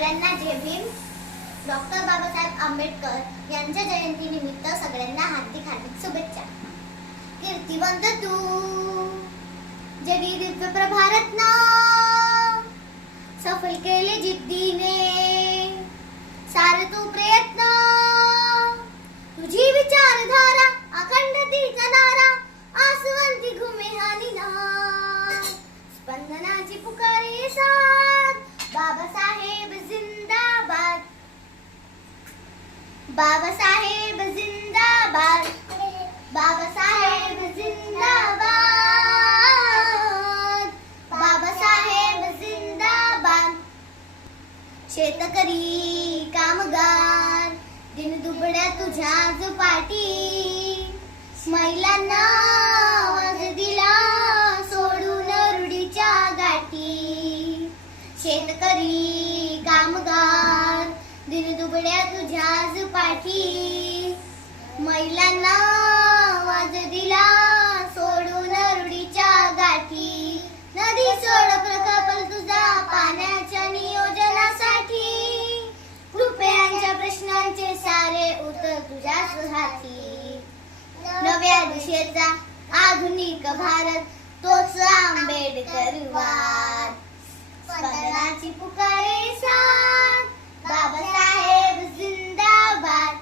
सगळ्यांना जय भीम. डॉक्टर बाबासाहेब आंबेडकर यांच्या जयंतीनिमित्त सगळ्यांना हार्दिक हार्दिक शुभेच्छा. कीर्तिवंत तू जगी दिव्य प्रभारत्न, सफल केले जिद्दीने सार तू प्रयत्न. तुझी विचारधारा अखंड तीचा नारा, आसवंती घुमे हा निनाद. स्पंदनाची पुकारे साथ, बाबासाहेब जिंदाबाद, बाबासाहेब जिंदाबाद, बाबासाहेब जिंदाबाद, बाबासाहेब जिंदाबाद. शेतकरी कामगार दिन दुबड्या तुझ्याच पाठी, महिलांना आवाज दिला सोडून रूढीच्या गाठी. शेतकरी कामगार दिन दुबड्या तुझ्याच पाठी, महिलांना आवाज दिला सोडून रूढीच्या गाठी. नदी सोड प्रकल्प तुझा पाण्याच्या नियोजनासाठी, कृपयांच्या प्रश्नांचे सारे उत्तर तुझ्याच हाती. नव्या दिशेचा आधुनिक भारत तोच आंबेडकरवाद. स्पंदनाची पुकारे साथ, बाबासाहेब जिंदाबाद,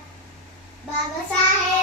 बाबासाहेब